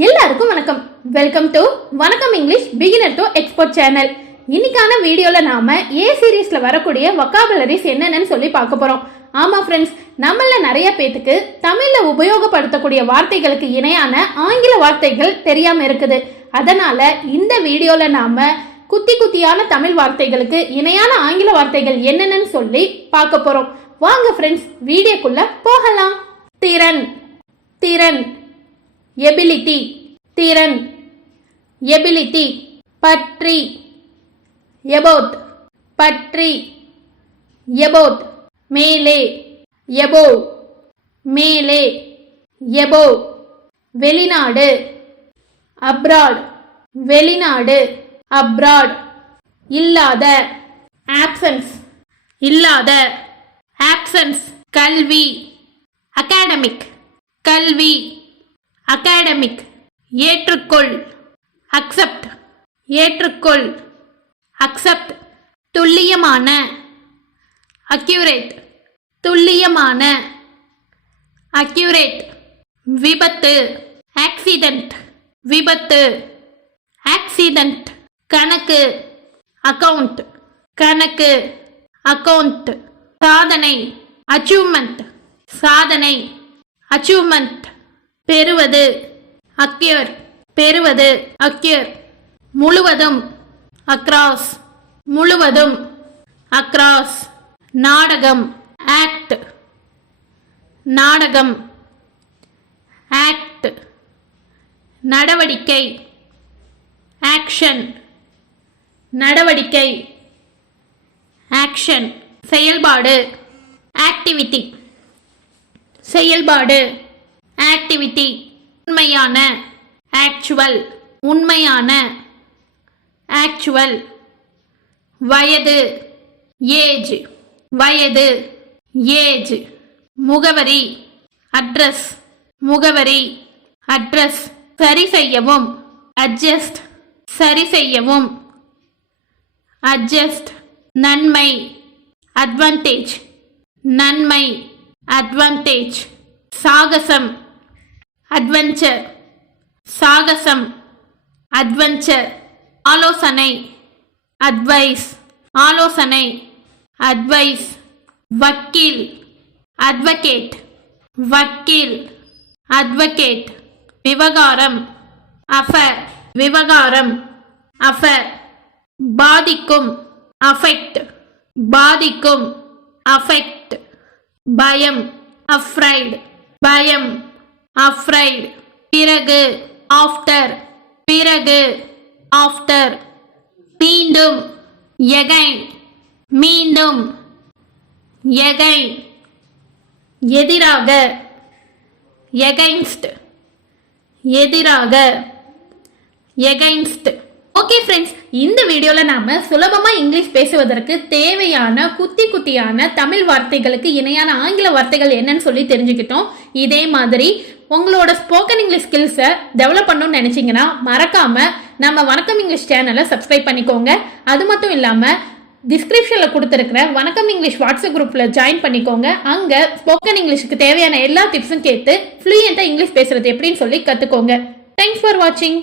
எல்லாருக்கும் வணக்கம். Welcome to வணக்கம் English beginner to expert channel. இன்னைக்கான வீடியோல நாம ஏ சீரீஸ்ல வரக்கூடிய வொக்காபுலரிஸ் என்னென்னு சொல்லி பார்க்க போறோம். ஆமா ஃப்ரெண்ட்ஸ், நம்மள நிறைய பேத்துக்கு தமிழ்ல உபயோகப்படுத்தக்கூடிய வார்த்தைகளுக்கு இணையான ஆங்கில வார்த்தைகள் தெரியாம இருக்குது. அதனால இந்த வீடியோல நாம குத்தி குத்தியான தமிழ் வார்த்தைகளுக்கு இணையான ஆங்கில வார்த்தைகள் என்னென்னு சொல்லி பார்க்க போறோம். வாங்க ஃப்ரெண்ட்ஸ், வீடியோக்குள்ள போகலாம். திறன், திறன். எபிலிட்டி, திறன், எபிலிட்டி. பற்றி, எபோட், பற்றி, எபோட். மேலே, எபோ, மேலே, எபோ. வெளிநாடு, அப்ராட், வெளிநாடு, அப்ராட். இல்லாத, ஆப்சன்ஸ், இல்லாத, ஆப்சன்ஸ். கல்வி, அகாடமிக், கல்வி, அகாடமிக். ஏற்றுக்கொள், அக்செப்ட், ஏற்றுக்கொள், அக்செப்ட். துல்லியமான, அக்யூரேட், துல்லியமான, அக்யூரேட். விபத்து, ஆக்சிடென்ட், விபத்து, ஆக்சிடென்ட். கணக்கு, அக்கவுண்ட், கணக்கு, அக்கவுண்ட். சாதனை, அச்சீவ்மெண்ட், சாதனை, அச்சீவ்மெண்ட். பெறுவது, அக்யூர், பெறுவது, அக்யூர். முழுவதும், அக்ராஸ், முழுவதும், அக்ராஸ். நாடகம், ஆக்ட், நாடகம், ஆக்ட். நடவடிக்கை, ஆக்ஷன், நடவடிக்கை, ஆக்ஷன். செயல்பாடு, ஆக்டிவிட்டி, செயல்பாடு, ஆக்டிவிட்டி. உண்மையான, ஆக்சுவல், உண்மையான, ஆக்சுவல். வயது, ஏஜ், வயது, ஏஜ். முகவரி, அட்ரஸ், முகவரி, அட்ரஸ். சரி செய்யவும், அட்ஜஸ்ட், சரி செய்யவும், அட்ஜஸ்ட். நன்மை, அட்வான்டேஜ், நன்மை, அட்வான்டேஜ். சாகசம், அட்வென்ச்சர், சாகசம், அட்வென்ச்சர். ஆலோசனை, அட்வைஸ், ஆலோசனை, அட்வைஸ். வக்கீல், அட்வொகேட், வக்கீல், அட்வொகேட். விவகாரம், அஃபேர், விவகாரம், அஃபேர். பாதிக்கும், அஃபெக்ட், பாதிக்கும், அஃபெக்ட். பயம், அஃப்ரைட், பயம், அஃப்ரைட். பிறகு, ஆஃப்டர், பிறகு, ஆஃப்டர். மீண்டும், எகைன், மீண்டும், எகைன். எதிராக, எகைன்ஸ்ட், எதிராக, எகைன்ஸ்ட். ஓகே ஃப்ரெண்ட்ஸ், இந்த வீடியோல நாம சுலபமா இங்கிலீஷ் பேசுவதற்கு தேவையான குத்தி குத்தியான தமிழ் வார்த்தைகளுக்கு இணையான ஆங்கில வார்த்தைகள் என்னன்னு சொல்லி தெரிஞ்சுக்கிட்டோம். இதே மாதிரி உங்களோட ஸ்போக்கன் இங்கிலீஷ் ஸ்கில்ஸை டெவலப் பண்ணணும்னு நினைச்சீங்கன்னா மறக்காம நம்ம வணக்கம் இங்கிலீஷ் சேனலை சப்ஸ்கிரைப் பண்ணிக்கோங்க. அது மட்டும் இல்லாம டிஸ்கிரிப்ஷன்ல கொடுத்துருக்கிற வணக்கம் இங்கிலீஷ் வாட்ஸ்அப் குரூப்ல ஜாயின் பண்ணிக்கோங்க. அங்க ஸ்போக்கன் இங்கிலீஷுக்கு தேவையான எல்லா டிப்ஸும் கேட்டு ஃப்ளூயண்டா இங்கிலீஷ் பேசுறது எப்படின்னு சொல்லி கத்துக்கோங்க. தேங்க்ஸ் ஃபார் வாட்சிங்.